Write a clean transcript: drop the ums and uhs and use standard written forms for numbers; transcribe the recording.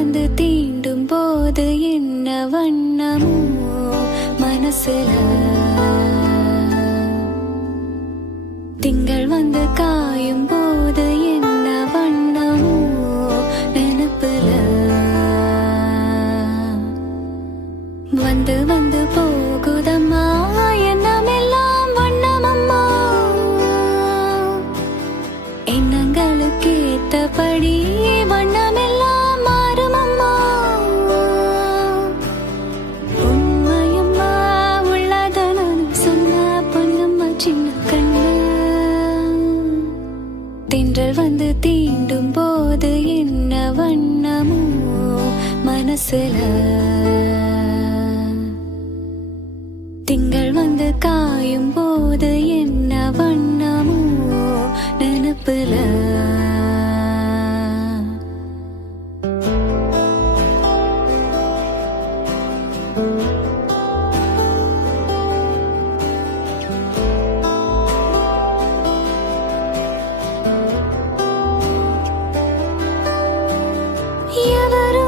வந்து தீண்டும் போது என்ன வண்ணமோ மனசுல, திங்கள் வந்து காயும் போது என்ன வண்ணமோ நினைப்புல, வந்து வந்து போகுதம்மா எண்ணமெல்லாம் வண்ணமம்மா, எண்ணங்களுக்கு ஏத்தபடி வண்ணமெல்லாம் மாறுமம்மா. உண்மையம்மா உள்ளத நான் சொன்ன பொன்னம்மா சின்ன கண்ணு, தென்றல் வந்து தீண்டும் போது என்ன வண்ணமோ மனசுல, திங்கள் வந்து காயும் போது என்ன வண்ணமோ நினைப்புல. ఎవరు